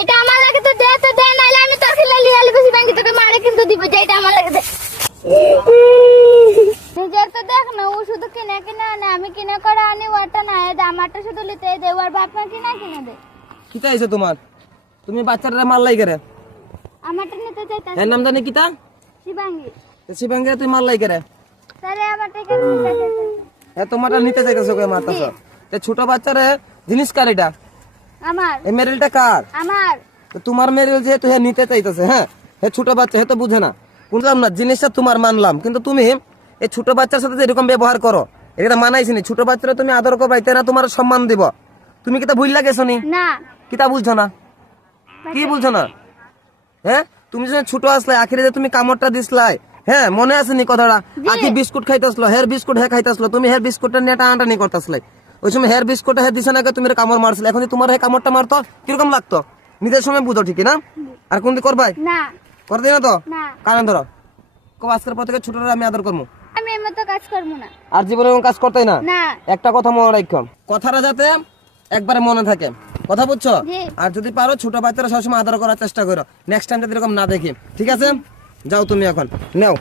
এটা আমার লাগে তো দে নাইলে আমি তোর খেলা লিয়ালি বেশি ব্যাংকে তোকে মারে কিন্তু দিব যেটা আমার লাগে দে নিজের তো দেখ না, ও শুধু কিনে কিনে আনে, আমি কিনে করে আনি ওটা না, আমারটা শুধু লিতে দে, ওর বাপ মা কিনা কিনে দে। কিতা হইছে তোমার? তুমি বাচ্চাটারে মারলাই করে? আমারটা নিতে চাইতা এর নাম জানি কিতা? শিবাঙ্গী। শিবাঙ্গী তুই মারলাই করে? তারে আমারটা কেন নিতে চাইতা? এ তোমারটা নিতে চাইতেছো কে মারতাছ? তে ছোট বাচ্চারে জিনিস কার এটা? আমার। এই মেরিলটা কার? আমার। তো তোমার মেরিল যেহেতু হে নিতে চাইতেছে, হ্যাঁ হে ছোট বাচ্চা, হে তো বুঝে না। বুঝলাম না, জিনিসটা তোমার মানলাম, কিন্তু তুমি এই ছোট বাচ্চার সাথে যে এরকম ব্যবহার করো এটা মানাইছি নি। ছোট বাচ্চারা তুমি আদর করো, বাইতে না তোমার সম্মান দিব। তুমি কিতা ভুললা গেছো নি? না। কিতা বুঝছো না? কি বুঝছো না? হ্যাঁ তুমি যখন ছোট আসলে আখিরে যে তুমি কামড়টা দিসলাই, হ্যাঁ মনে আছে নি কথাটা? আখি বিস্কুট খাইতেছিল, হের বিস্কুট হে খাইতেছিল, তুমি হের বিস্কুটটা নিয়ে টানাটানি করতেছিলে। ওই সময় হের বিস্কুটটা হে দিছে না, তুমি কামড় মারছিলে। এখন যদি তোমার হে কামড়টা মারতো কিরকম লাগতো? নিজের সময় বুঝো ঠিকই না? আর কোনদিন করবাই? না। করে দিই না তো? না। কারণ ধরো আজকের পর থেকে ছোটরা আমি আদর করবো, আমি এমন তো কাজ করব না। আর জীবনে এরকম কাজ করতেই না। না। একটা কথা মনে রাখো, কথাটা যাতে একবারে মনে থাকে, কথা বুঝছো? জি। আর যদি পারো ছোট বাচ্চারা সবসময় আদর করার চেষ্টা করো, নেক্সট টাইম যাতে এরকম না দেখি, ঠিক আছে? যাও তুমি এখন, নাও।